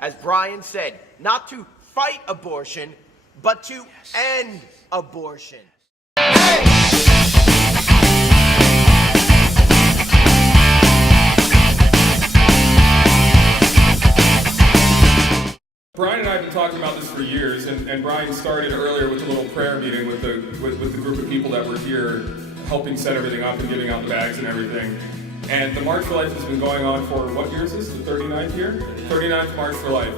as Bryan said, not to fight abortion, but to end abortion. Bryan and I have been talking about this for years, and Bryan started earlier with a little prayer meeting with the group of people that were here, helping set everything up and giving out the bags and everything. And the March for Life has been going on for, what year is this? The 39th year? 39th March for Life.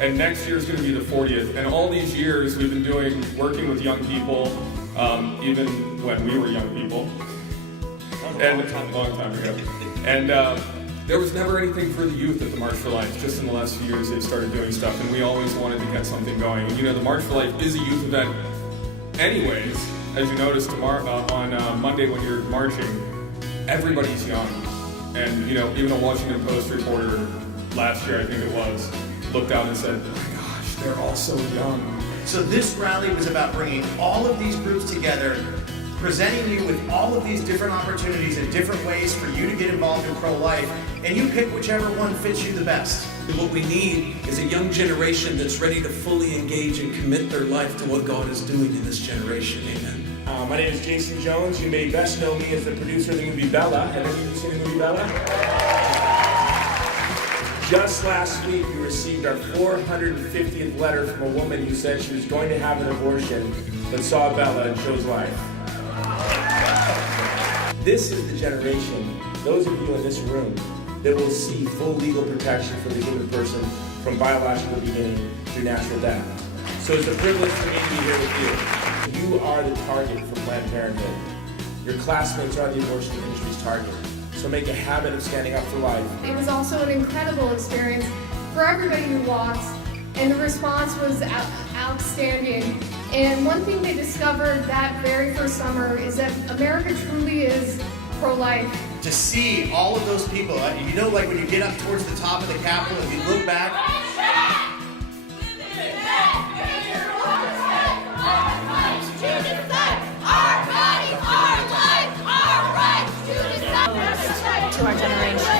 And next year is going to be the 40th. And all these years we've been working with young people, even when we were young people. A long time ago. And there was never anything for the youth at the March for Life. Just in the last few years they've started doing stuff, and we always wanted to get something going. And you know, the March for Life is a youth event anyways. As you noticed tomorrow, on Monday when you're marching, everybody's young. And you know, even a Washington Post reporter last year, I think it was, looked out and said, oh my gosh, they're all so young. So this rally was about bringing all of these groups together, presenting you with all of these different opportunities and different ways for you to get involved in pro-life, and you pick whichever one fits you the best. What we need is a young generation that's ready to fully engage and commit their life to what God is doing in this generation. Amen. My name is Jason Jones. You may best know me as the producer of the movie Bella. Have any of you seen the movie Bella? Just last week, we received our 450th letter from a woman who said she was going to have an abortion, but saw Bella and chose life. This is the generation, those of you in this room, that will see full legal protection for the human person from biological beginning through natural death. So it's a privilege for me to be here with you. You are the target for Planned Parenthood. Your classmates are the abortion industry's target. So make a habit of standing up for life. It was also an incredible experience for everybody who walked, and the response was outstanding. And one thing they discovered that very first summer is that America truly is pro-life. To see all of those people, you know, like when you get up towards the top of the Capitol and you look back, to our generation.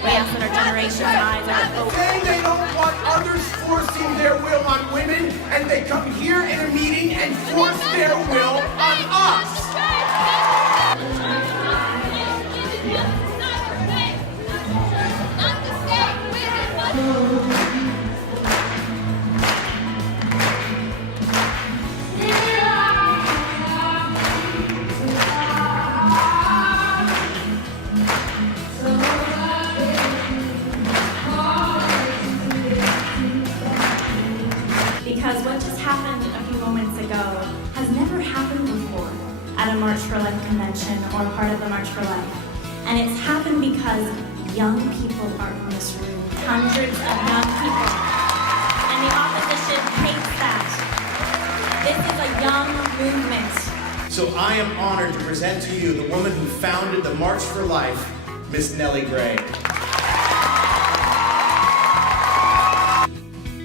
We ask that our generation's eyes are open. Saying they don't want others forcing their will on women, and they come here in a meeting and force their will on us. Because what just happened a few moments ago has never happened before at a March for Life convention or part of the March for Life. And it's happened because young people are in this room. Hundreds of young people. And the opposition hates that. This is a young movement. so I am honored to present to you the woman who founded the March for Life, Miss Nellie Gray.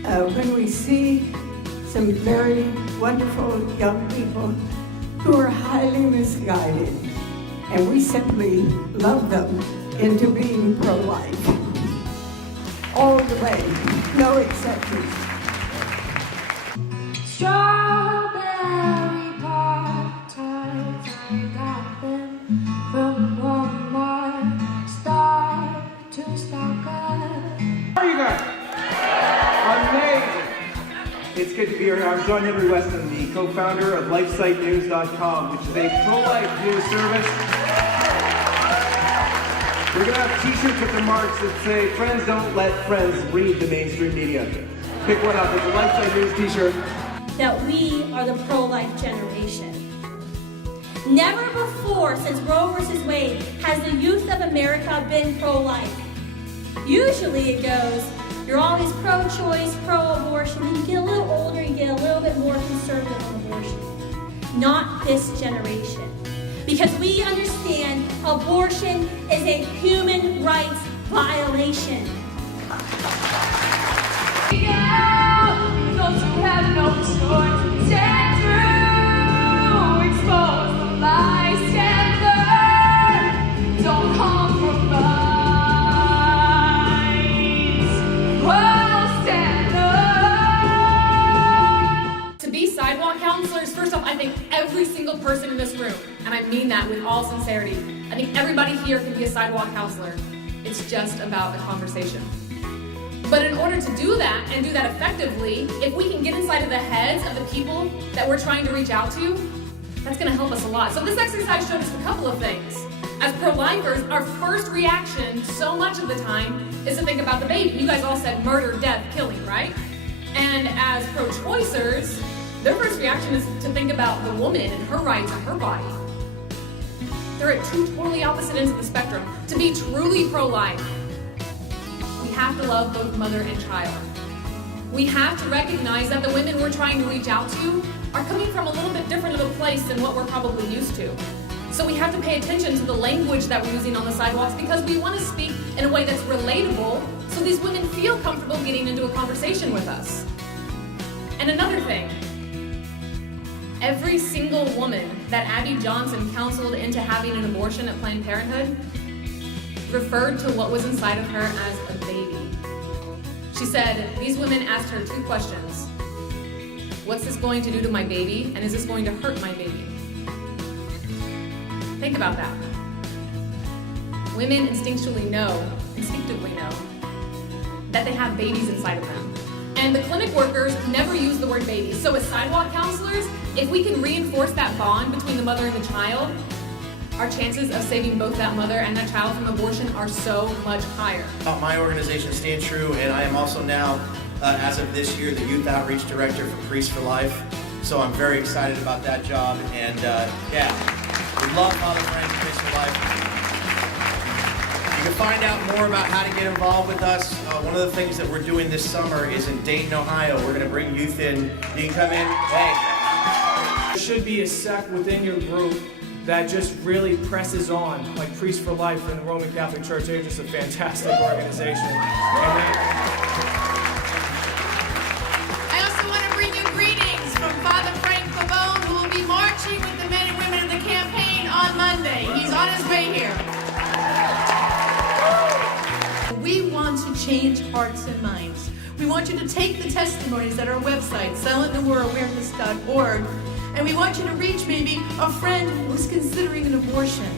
When we see some very wonderful young people who are highly misguided, and we simply love them into being pro-life. All the way, no exceptions. Strawberry Pop-Tarts, I got them from Walmart. Start to stock up. How are you guys? Amazing. It's good to be here. I'm John Henry Weston, the co-founder of LifeSiteNews.com, which is a pro-life news service. We're going to have t-shirts with the marks that say, "Friends don't let friends read the mainstream media." Pick one up. It's a LifeSite News t-shirt. That we are the pro-life generation. Never before since Roe versus Wade has the youth of America been pro-life. Usually it goes, you're always pro-choice, pro-abortion, and you get a little older, you get a little bit more conservative on abortion. Not this generation. Because we understand abortion is a human rights violation. Those who have no choice, stand true, expose the lies, stand firm, don't compromise. Well, sincerity, I think everybody here can be a sidewalk counselor. It's just about a conversation. But in order to do that, and do that effectively, if we can get inside of the heads of the people that we're trying to reach out to, that's going to help us a lot. So this exercise showed us a couple of things. As pro-lifers, our first reaction so much of the time is to think about the baby. You guys all said murder, death, killing, right? And as pro-choicers, their first reaction is to think about the woman and her rights and her body. They're at two totally opposite ends of the spectrum. To be truly pro-life, we have to love both mother and child. We have to recognize that the women we're trying to reach out to are coming from a little bit different of a place than what we're probably used to. So we have to pay attention to the language that we're using on the sidewalks because we want to speak in a way that's relatable so these women feel comfortable getting into a conversation with us. And another thing, every single woman that Abby Johnson counseled into having an abortion at Planned Parenthood referred to what was inside of her as a baby. She said these women asked her two questions. What's this going to do to my baby? And is this going to hurt my baby? Think about that. Women instinctively know that they have babies inside of them. And the clinic workers never use the word baby. So as sidewalk counselors, if we can reinforce that bond between the mother and the child, our chances of saving both that mother and that child from abortion are so much higher. My organization, Stand True, and I am also now, as of this year, the Youth Outreach Director for Priests for Life. So I'm very excited about that job. And we love Father Frank and Priests for Life. You can find out more about how to get involved with us. One of the things that we're doing this summer is in Dayton, Ohio. We're going to bring youth in. You can come in. Hey. There should be a sect within your group that just really presses on, like Priests for Life in the Roman Catholic Church. They're just a fantastic organization. I also want to bring you greetings from Father Frank Pavone, who will be marching with the men and women of the campaign on Monday. He's on his way here. We want to change hearts and minds. We want you to take the testimonies at our website, silentthewarawareness.org, and we want you to reach maybe a friend who's considering an abortion.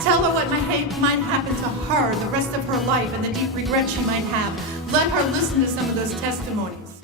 Tell her what might happen to her the rest of her life and the deep regret she might have. Let her listen to some of those testimonies.